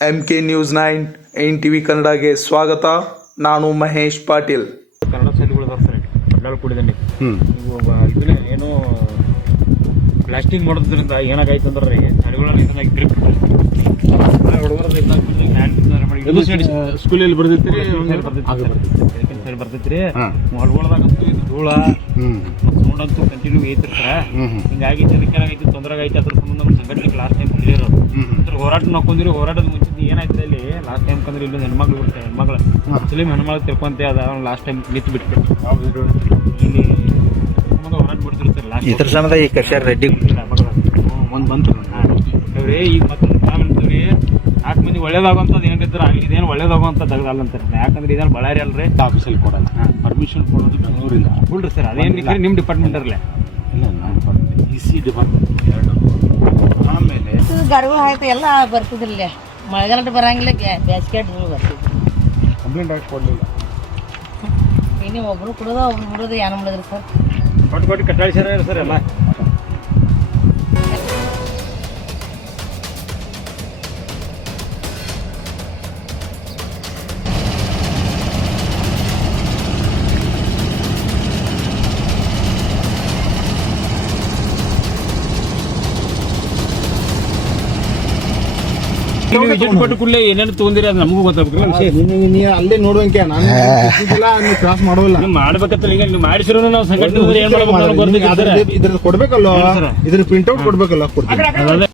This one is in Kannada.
M K news nine N T V ಕನ್ನಡಗೆ ಸ್ವಾಗತ. ನಾನು ಮಹೇಶ್ ಪಾಟೀಲ್. ಕನ್ನಡ ಶಾಲೆಗಳು ಬರ್ತಾರೆ ಸರ್ ಕೂಡಿದಂಡಿ ಹ್ಮ್. ಇವು ಇದನ್ನ ಏನು ಪ್ಲಾಸ್ಟಿಕ್ ಮಾಡೋದ್ರಿಂದ ಏನಾಗೈತೆ ಅಂದ್ರೆ ಶಾಲೆಗಳಲ್ಲಿ ಗ್ರಿಪ್ ಸ್ಕೂಲಲ್ಲಿ ಬರ್ದಿತ್ತು ಬರ್ದಿತ್ತು ಬರ್ತೈತ್ರಿ ಹಾ. ಹೊಲ್ಗೊಳದಾಗಂತೂ ಇದು ಧೂಳ. ಮತ್ತು ಸೌಂಡ್ ಅಂತೂ ಕಂಟಿನ್ಯೂ ಹ್ಮ್ ಹ್ಮ್. ಹಿಂಗಾಗಿ ಜನಕ್ಕೆ ಏನಾಗೈತಿ ತೊಂದರೆ ಆಗೈತೆ ಅದ್ರ ಸಂಬಂಧ ನಮ್ಮ ಸಂಘಟನೆ ಲಾಸ್ಟ್ ಟೈಮ್ ಕ್ಲಿಯರ್ ಅದ್ರ ಹೋರಾಟ ನಾಕೊಂದಿರಿ ಹೋರಾಟದ ಮುಂಚಿನ ಏನಾಯ್ತು ಇಲ್ಲಿ ಲಾಸ್ಟ್ ಟೈಮ್ ಕಂದ್ರೆ ಇಲ್ಲಿ ಹೆಣ್ಮಕ್ಳು ಬಿಡ್ತಾರೆ ಹೆಣ್ಮಕ್ಳು ಮುಸ್ಲಿಂ ಹೆಣ್ಮಕ್ಳು ತಿಳ್ಕೊಂತೆ ಅದ ಲಾಸ್ಟ್ ಟೈಮ್ ನಿಂತು ಬಿಟ್ಟು ಇಲ್ಲಿ ಬಿಡ್ತಿರ್ತಾರೆ ಲಾಸ್ಟ್ ಇದ್ರ ಸಂಬಂಧ ಈ ಕಶ್ಯಾರ್ ರೆಡ್ಡಿ ಒಂದು ಬಂತು. ಅವ್ರಿ ಈಗ ಮತ್ತೆ ನಾವೇನ್ತೀವಿ ನಾಲ್ಕು ಮಂದಿ ಒಳ್ಳೇದಾಗುವಂಥದ್ದು ಏನಿದ್ರೆ ಇದೇನು ಒಳ್ಳೇದಾಗುವಂಥ ಅಲ್ಲ ಅಂತಾರೆ. ಯಾಕಂದ್ರೆ ಇದೇನು ಬಳ್ಳಾರಿ ಅಲ್ರಿ? ಆಫೀಸಲ್ಲಿ ಕೊಡಲ್ಲ. ಪರ್ಮಿಷನ್ ಕೊಡೋದು ಬೆಂಗಳೂರಿಂದ. ಹುಡ್ರಿ ಸರ್ ಅದೇನು ನಿಮ್ಮ ಡಿಪಾರ್ಟ್ಮೆಂಟ್ ಅಲ್ಲಿ? ಇಲ್ಲ ನಾನು ಇ ಸಿ ಡಿಪಾರ್ಟ್ಮೆಂಟ್ ಎರಡು. ಆಮೇಲೆ ಗರ್ವ ಆಯ್ತು ಎಲ್ಲ ಬರ್ತಿದ್ರಲ್ಲ. ಮಳೆಗಾಲ ಬರಂಗಿಲ್ಲ ಬೇಸಿಗೆ ಬರ್ತಿದ್ರು ಕಂಪ್ಲೇಂಟ್ ಹಾಕಿ ಕೊಡಲಿಲ್ಲ. ಇನ್ನೂ ಒಬ್ರು ಕುಡೋದು ಒಬ್ರು ಬಿಡೋದು ಏನು ಮಾಡಿದ್ರು ಸರ್? ಕೊಟ್ಟು ಕೊಟ್ಟು ಕಟ್ಟಾಳಿಸ್ಯಾರ ಸರ್ ಎಲ್ಲ. ವಿಸಿಟ್ ಕೊಟ್ಟು ಕೂಡಲೇ ಏನೇನು ತೊಗೊಂದಿರಿ ಅದು ನಮಗೂ ವಿಷಯ ನೀ- ಅಲ್ಲೇ ನೋಡುವಂಕೆ ನಾನು ನೀವು ಕ್ರಾಸ್ ಮಾಡೋಲ್ಲ. ನೀವು ಮಾಡ್ಬೇಕತ್ತಲ್ಲ ಈಗ ನೀವು ಮಾಡಿಸಿರೋ ನಾವು ಸಂಘಟನೆ ಏನ್ ಮಾಡ್ಬೇಕು. ಇದ್ರದ್ದು ಕೊಡ್ಬೇಕಲ್ಲ. ಇದ್ರ ಪ್ರಿಂಟ್ ಔಟ್ ಕೊಡ್ಬೇಕಲ್ಲ ಕೊಡ್ತೀನಿ ಅದೇ.